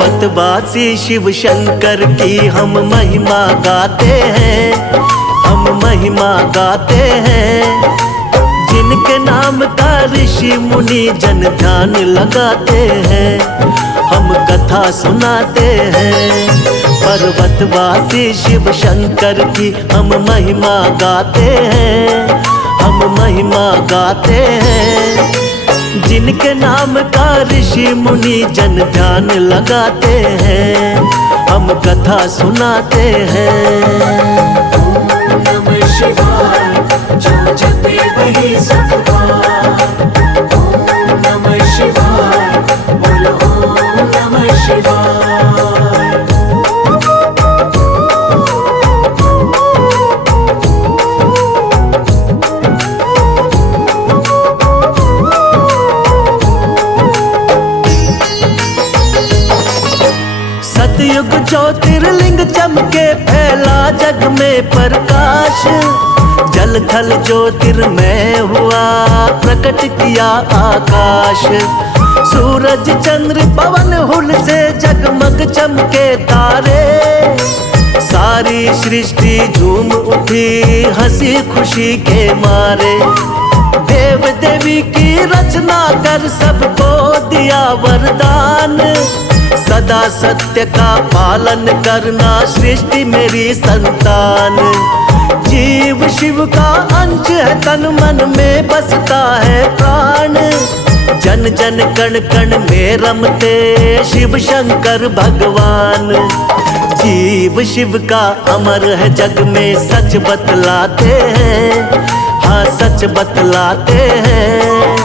पर्वतवासी शिव शंकर की हम महिमा गाते हैं, हम महिमा गाते हैं। जिनके नाम का ऋषि मुनि जन ध्यान लगाते हैं, हम कथा सुनाते हैं। पर्वतवासी शिव शंकर की हम महिमा गाते हैं, हम महिमा गाते हैं। जिनके नाम का ऋषि मुनि जन ध्यान लगाते हैं, हम कथा सुनाते हैं। ओम नमः शिवाय, जो जपे वही सफल। ओम नमः शिवाय, बोलो ओम नमः शिवाय। सतयुग ज्योतिर्लिंग चमके फैला जग में प्रकाश। जल थल ज्योतिर्मय हुआ प्रकट किया आकाश। सूरज चंद्र पवन हुल से जगमग चमके तारे। सारी सृष्टि झूम उठी हंसी खुशी के मारे। देव देवी की रचना कर सबको दिया वरदान। सदा सत्य का पालन करना सृष्टि मेरी संतान। जीव शिव का अंश है, तन मन में बसता है प्राण। जन जन कण कण में रमते शिव शंकर भगवान। जीव शिव का अमर है जग में, सच बतलाते हैं, हाँ सच बतलाते हैं।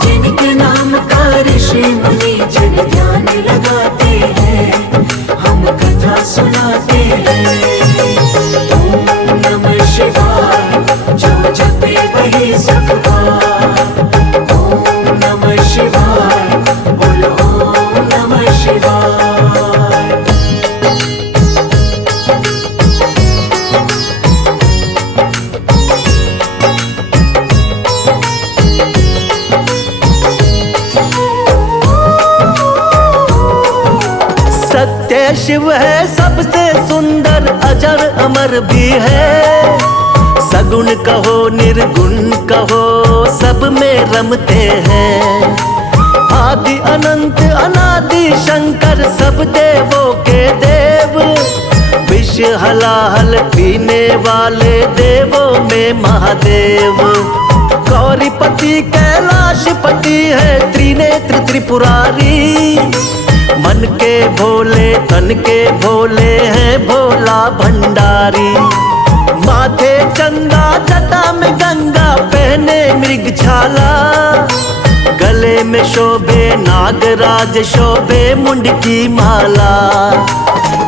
जिनके नाम का ऋषि मुनि जन ध्यान लगाते हैं, हम कथा सुनाते हैं। ओम नमः शिवाय, जो जपे वही सफल। ओम नमः शिवाय, बोलो ओम नमः शिवाय। सत्य शिव है सबसे सुंदर, अजर अमर भी है। सगुण कहो निर्गुण कहो सब में रमते हैं। आदि अनंत अनादि शंकर सब देवों के देव। विष हलाहल पीने वाले देवों में महादेव। गौरीपति कैलाशपति है, त्रिनेत्र त्रिपुरारी। मन के भोले तन के भोले हैं भोला भंडारी। माथे चंदा जटा में गंगा पहने मृग छाला। गले में शोभे नागराज शोभे मुंड की माला।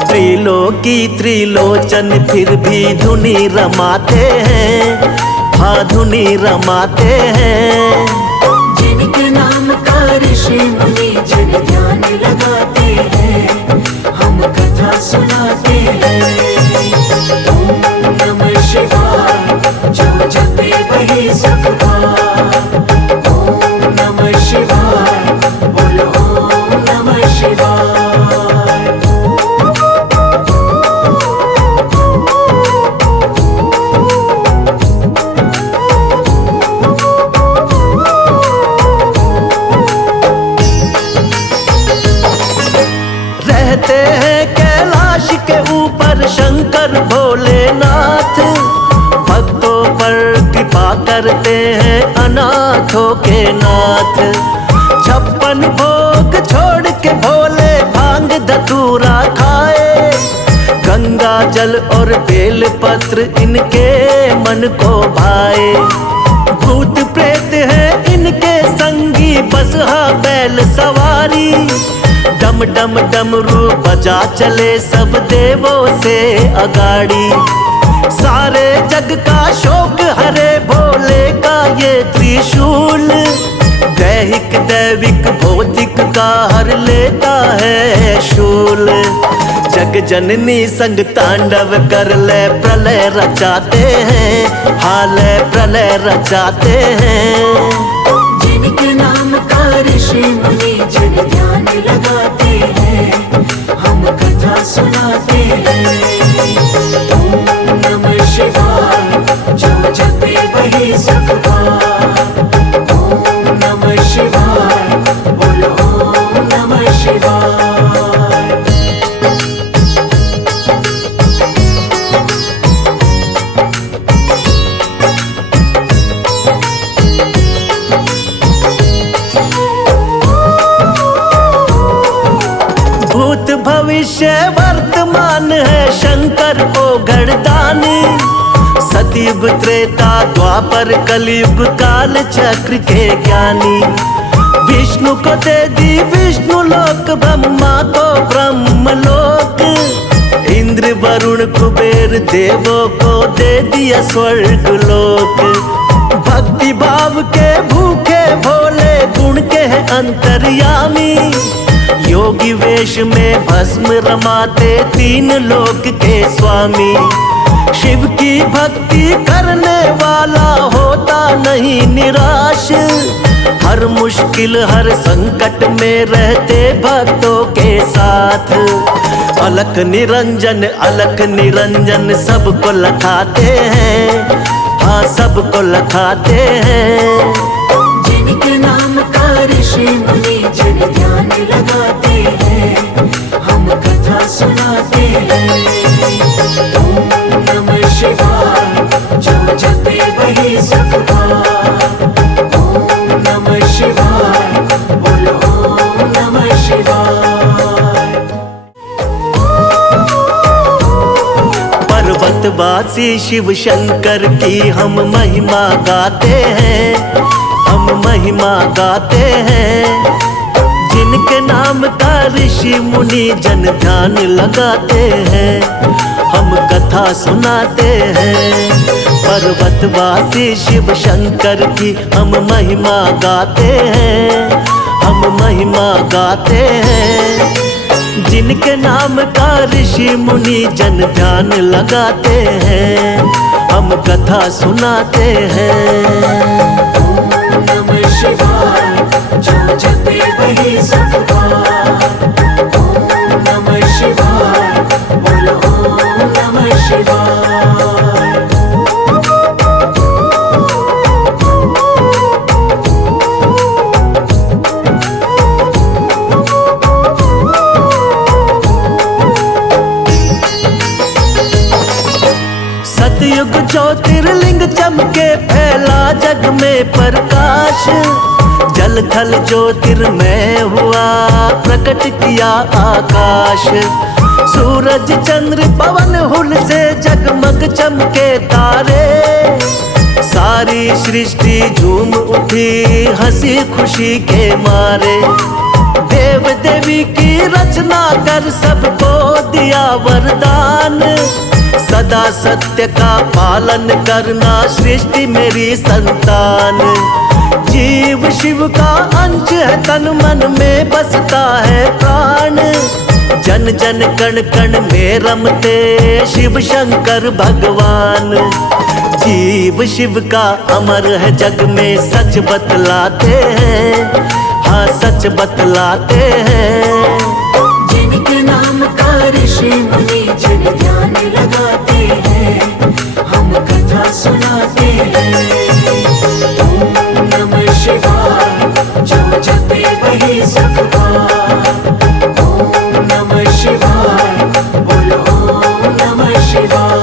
त्रिलोकी त्रिलोचन फिर भी धुनी रमाते हैं, हाँ धुनी रमाते हैं। जिनके नाम का ऋषि मुनि जन ध्यान लगाते हैं, हम कथा सुनाते हैं। ओम नमः शिवाय, जो जपे वही सफल। ओम नमः शिवाय, बोलो ओम नमः शिवाय। रहते हैं कैलाश के ऊपर शंकर भोलेनाथ। भक्तों पर कृपा करते हैं अनाथों के नाथ। 56 भोग छोड़ के भोले भांग धतूरा खाए। गंगा जल और बेल पत्र इनके मन को भाए। भूत प्रेत है इनके संगी, बसहा बैल सवारी। डम डम डमरू बजा चले सब देवों से अगाड़ी। सारे जग का शोक हरे भोले का ये त्रिशूल। दैहिक दैविक भौतिक का हर लेता है शूल। जग जननी संग तांडव कर ले प्रलय रचाते हैं, हाल प्रलय रचाते हैं। जिनके नाम का ऋषि मुनि जन ध्यान लगाते हैं, शिवाय, बोलो ओम नमः शिवाय। भूत भविष्य वर्तमान है शंकर को घड़दानी। सतयुग त्रेता द्वापर कलयुग काल चक्र के ज्ञानी। विष्णु को दे दी विष्णु लोक, ब्रह्मा को ब्रह्म लोक। इंद्र वरुण कुबेर देवों को दे दिया स्वर्ग लोक। भक्ति भाव के भूखे भोले गुण के हैं अंतर्यामी। योगी वेश में भस्म रमाते तीन लोक के स्वामी। शिव की भक्ति करने वाला होता नहीं निराश। हर मुश्किल हर संकट में रहते भक्तों के साथ। अलख निरंजन सबको लखाते हैं, हाँ सबको लखाते हैं। जिनके नाम का ऋषि मुनि जन ध्यान लगाते हैं, हम कथा सुनाते हैं। ओम नमः शिवाय, जो जपे वही सुख पाए। ओम नमः शिवाय, बोलो ओम नमः शिवाय। पर्वतवासी शिव शंकर की हम महिमा गाते हैं, हम महिमा गाते हैं। जिनके नाम का ऋषि मुनि जन ध्यान लगाते हैं, हम कथा सुनाते हैं। पर्वतवासी शिव शंकर की हम महिमा गाते हैं, हम महिमा गाते हैं। जिनके नाम का ऋषि मुनि जन ध्यान लगाते हैं, हम कथा सुनाते हैं। नमः शिवाय, जो जपे वही सुख पाए। ओम नमः शिवाय, बोलो ओम नमः शिवाय। सतयुग ज्योतिर्लिंग चमके फैला जग में प्रकाश। जल थल ज्योतिर्मय हुआ प्रकट किया आकाश। सूरज चंद्र पवन हुल से जगमग चमके तारे। सारी सृष्टि झूम उठी हंसी खुशी के मारे। देव देवी की रचना कर सबको दिया वरदान। सदा सत्य का पालन करना सृष्टि मेरी संतान। जीव शिव का अंश है, तन मन में बसता है प्राण। जन जन कण कण में रमते शिव शंकर भगवान। जीव शिव का अमर है जग में सच बतलाते हैं, हाँ सच बतलाते हैं। जिनके नाम का ऋषि मुनि जन ध्यान लगाते हैं, हम कथा सुनाते हैं। ओम नमः शिवाय, जो जपे वही सुख पाए। ओम नमः शिवाय, बोलो ओम नमः शिवाय।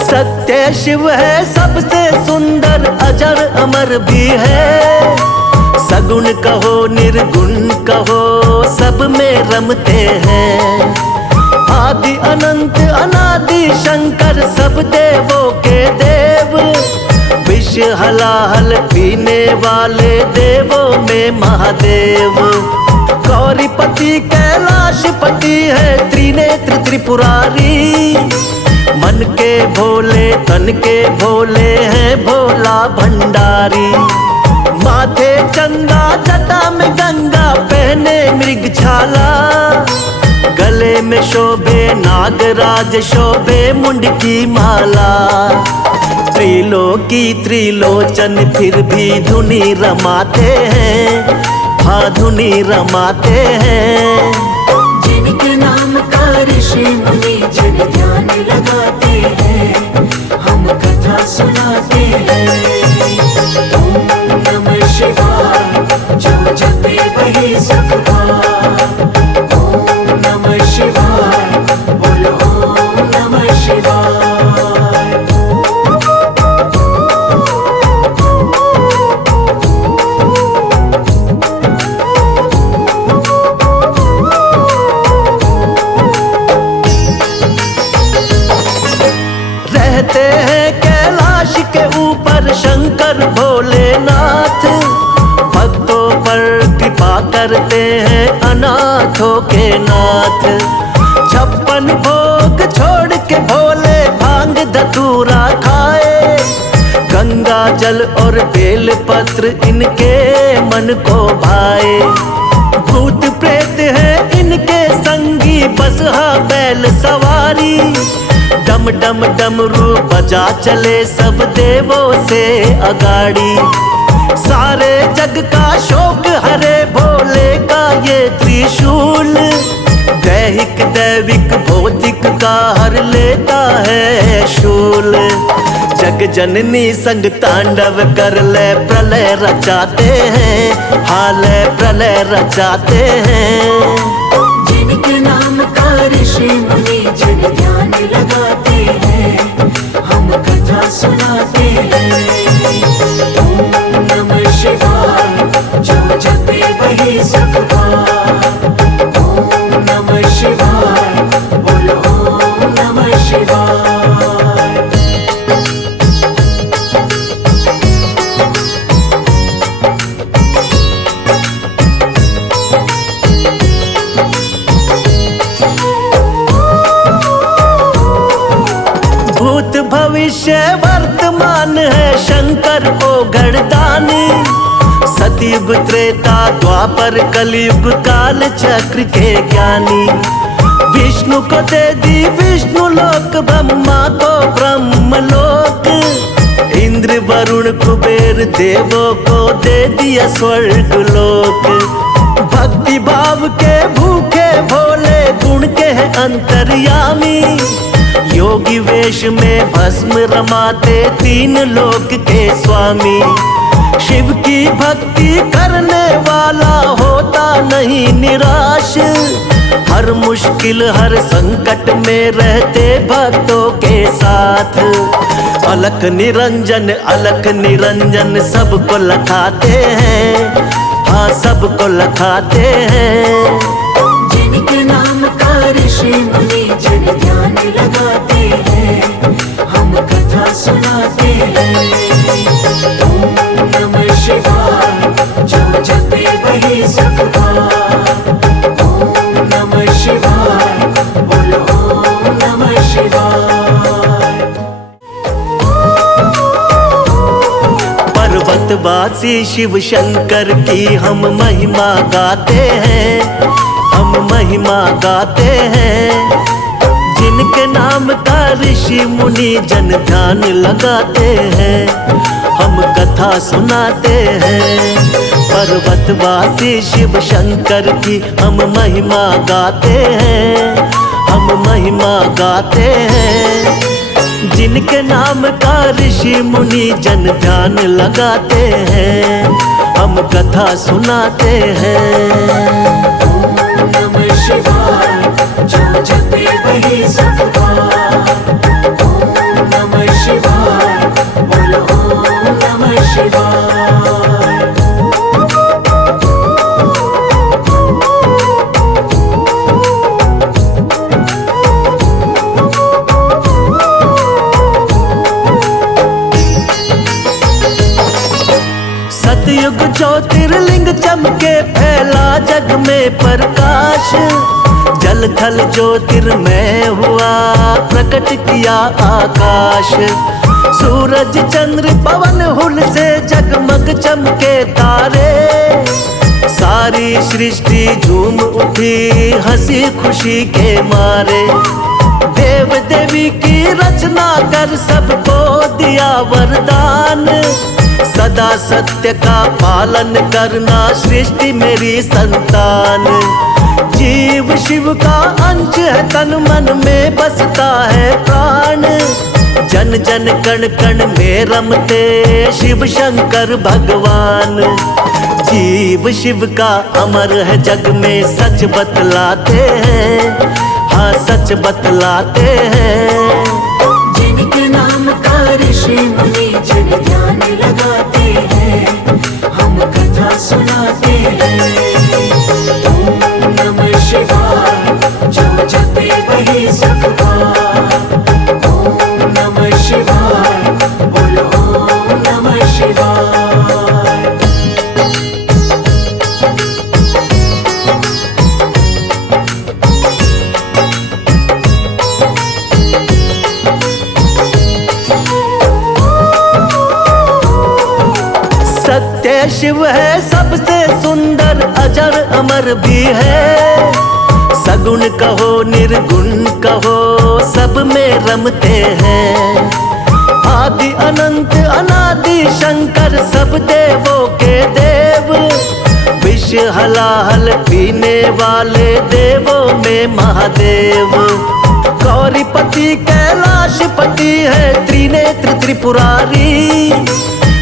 सत्य शिव है सबसे सुंदर, अजर अमर भी है। सगुण कहो निर्गुण कहो सब में रमते हैं। आदि अनंत अनादि शंकर सब देवों के देव। विष हलाहल पीने वाले देवों में महादेव। गौरीपति कैलाशपति है त्रिनेत्र त्रिपुरारी। मन के भोले तन के भोले हैं भोला भंडारी। माथे चंदा जटा में गंगा पहने मृग छाला। गले में शोभे नागराज शोभे मुंड की माला। त्रिलोकी त्रिलोचन फिर भी धुनी रमाते हैं, धुनी रमाते हैं। जिनके नाम का ऋषि मुनि जन ध्यान लगाते हैं, हम कथा सुनाते हैं। ओम नमः शिवाय, जो जपे वही सुख पाए। ओम नमः शिवाय, बोलो ओम नमः शिवाय। रहते हैं कैलाश के ऊपर शंकर भोलेनाथ, भक्तों पर कृपा करते हैं अनाथों के नाथ। 56 भोग छोड़ के भोले भांग धतूरा खाए, गंगा जल और बेल पत्र इनके मन को भाए। भूत प्रेत है इनके संगी, बसहा बैल सवारी, डम डम डमरू बजा चले सब देवों से अगाड़ी। सारे जग का शोक हरे भोले का ये त्रिशूल, दैहिक दैविक भौतिक का हर लेता है शूल। जग जननी संग तांडव कर ले प्रलय रचाते हैं, हाल प्रलय रचाते हैं। जिनके नाम का ऋषि मुनि जन ध्यान लगाते हैं, हम कथा सुनाते हैं। ओम नमः शिवाय, जो जपे वही सुख पाए। ओम नमः शिवाय, बोलो ओम नमः शिवाय। भूत भविष्य वर्तमान है शंकर को घड़दानी। सतयुग त्रेता द्वापर कलयुग काल चक्र के ज्ञानी। विष्णु को दे दी विष्णु लोक, ब्रह्मा को ब्रह्म लोक, इंद्र वरुण कुबेर देवों को दे दिया स्वर्ग लोक। भक्ति भाव के भूखे भोले गुण के हैं अंतर्यामी, योगी वेश में भस्म रमाते तीन लोक के स्वामी। शिव की भक्ति करने वाला होता नहीं निराश, हर मुश्किल हर संकट में रहते भक्तों के साथ। अलख निरंजन सबको लखाते हैं, हाँ सबको लखाते हैं। जिनके नाम का ऋषि मुनि जन ध्यान लगाते हैं, हम कथा सुनाते हैं। ओम नमः शिवाय, जो जपे वही सुख पाए। ओम नमः शिवाय, बोलो ओम नमः शिवाय। पर्वतवासी शिव शंकर की हम महिमा गाते हैं, हम महिमा गाते हैं। जिनके नाम का ऋषि मुनि जन ध्यान लगाते हैं, हम कथा सुनाते हैं। पर्वतवासी शिव शंकर की हम महिमा गाते हैं, हम महिमा गाते हैं। जिनके नाम का ऋषि मुनि जन ध्यान लगाते हैं, हम कथा सुनाते हैं। ओम नमः शिवाय, जो जपे वही सुख पाए। ओम नमः शिवाय, बोलो ओम नमः शिवाय। सतयुग ज्योतिर्लिंग चमके फैला जग में प्रकाश, जल थल ज्योतिर्मय हुआ प्रकट किया आकाश। सूरज चंद्र पवन हुल से जगमग चमके तारे, सारी सृष्टि झूम उठी हंसी खुशी के मारे। देव देवी की रचना कर सबको दिया वरदान, सदा सत्य का पालन करना सृष्टि मेरी संतान। जीव शिव का अंश है, तन मन में बसता है प्राण। जन जन कण कण में रमते शिव शंकर भगवान। जीव शिव का अमर है जग में, सच बतलाते हैं, हाँ सच बतलाते हैं। जिनके नाम का ऋषि मुनि जन ध्यान लगाते हैं, हम कथा सुनाते हैं। ओम नमः शिवाय, जो जपे वही सुख पाए। ओम नमः शिवाय, बोलो ओम नमः शिवाय। सत्य शिव है सबसे सुंदर, अजर अमर भी है। सगुण कहो निर्गुण कहो, सब में रमते हैं। आदि अनंत अनादि शंकर, सब देवों के देव। विष हलाहल पीने वाले देवों में महादेव। गौरीपति कैलाशपति है, त्रिनेत्र त्रिपुरारी।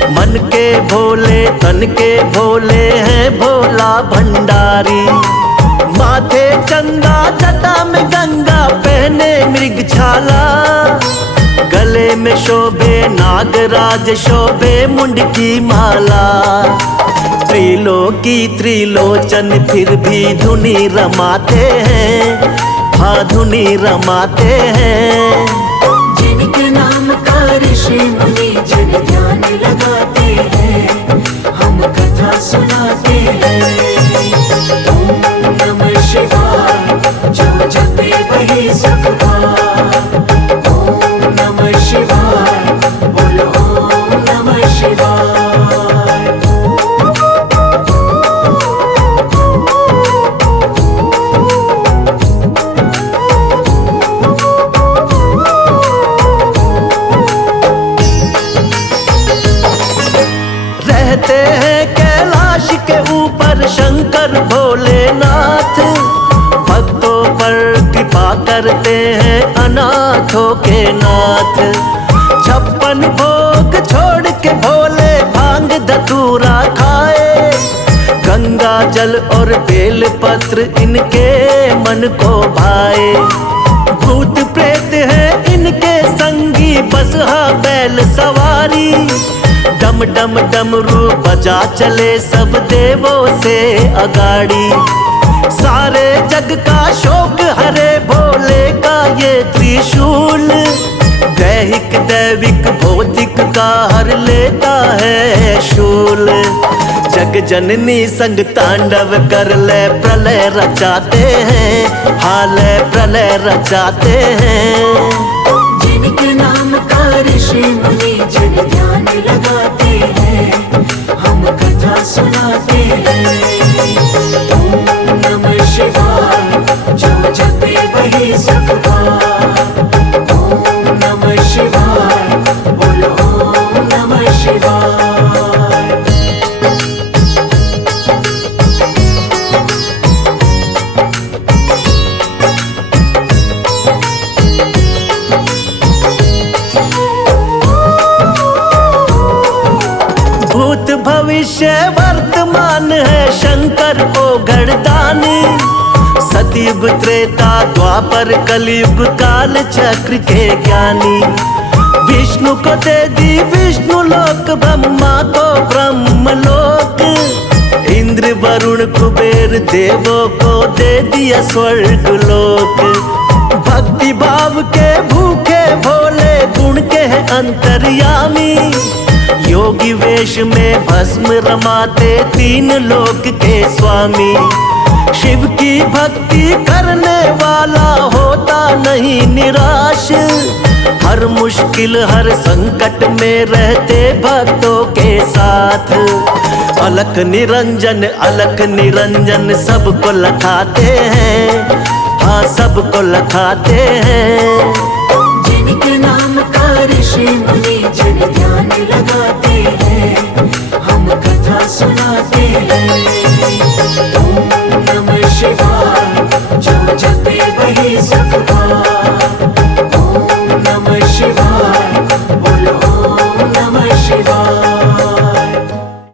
मन के भोले तन के भोले हैं भोला भंडारी। माथे चंदा जटा में गंगा, पहने मृग छाला। गले में शोभे नागराज, शोभे मुंड की माला। त्रिलोकी त्रिलोचन फिर भी धुनी रमाते हैं, हाँ धुनी रमाते हैं। जिनके नाम का ऋषि मुनि जन ध्यान लगाते हैं, हम कथा सुनाते हैं। ओम नमः शिवाय, जो जपे वही सुख पाए। ओम नमः शिवाय, बोलो ओम नमः शिवाय। रहते हैं कैलाश के ऊपर शंकर भोलेनाथ। भक्तों पर कृपा करते हैं अनाथों के नाथ। 56 भोग छोड़ के भोले भांग धतूरा खाए। गंगा जल और बेल पत्र इनके मन को भाए। भूत प्रेत है इनके संगी, बसहा बैल सवारी। डम डम डमरू बजा चले सब देवों से अगाड़ी। सारे जग का शोक हरे भोले का ये त्रिशूल। दैहिक दैविक भौतिक का हर लेता है शूल। जग जननी संग तांडव कर ले प्रलय रचाते हैं, हाल प्रलय रचाते हैं। जिनके नाम का ऋषि मुनि जन ध्यान लगाते हैं, हम कथा सुनाते हैं। ओम नमः शिवाय, जो जपे वही सुख पाए। ओम नमः शिवाय, बोलो ओम नमः शिवाय। भूत भविष्य वर्तमान है शंकर ओ घड़दानी। सतयुग त्रेता द्वापर कलयुग काल चक्र के ज्ञानी। विष्णु को दे दी विष्णु लोक, ब्रह्मा को ब्रह्म लोक। इंद्र वरुण कुबेर देवों को दे दिया स्वर्ग लोक। भक्ति भाव के भूखे भोले, गुण के हैं अंतर्यामी। योगी वेश में भस्म रमाते, तीन लोक के स्वामी। शिव की भक्ति करने वाला होता नहीं निराश। हर मुश्किल हर संकट में रहते भक्तों के साथ। अलख निरंजन सबको लखाते हैं, हाँ सबको लखाते हैं। जिनके नाम का ऋषि मुनि जन ध्यान लगाते हैं, सुनाते हैं।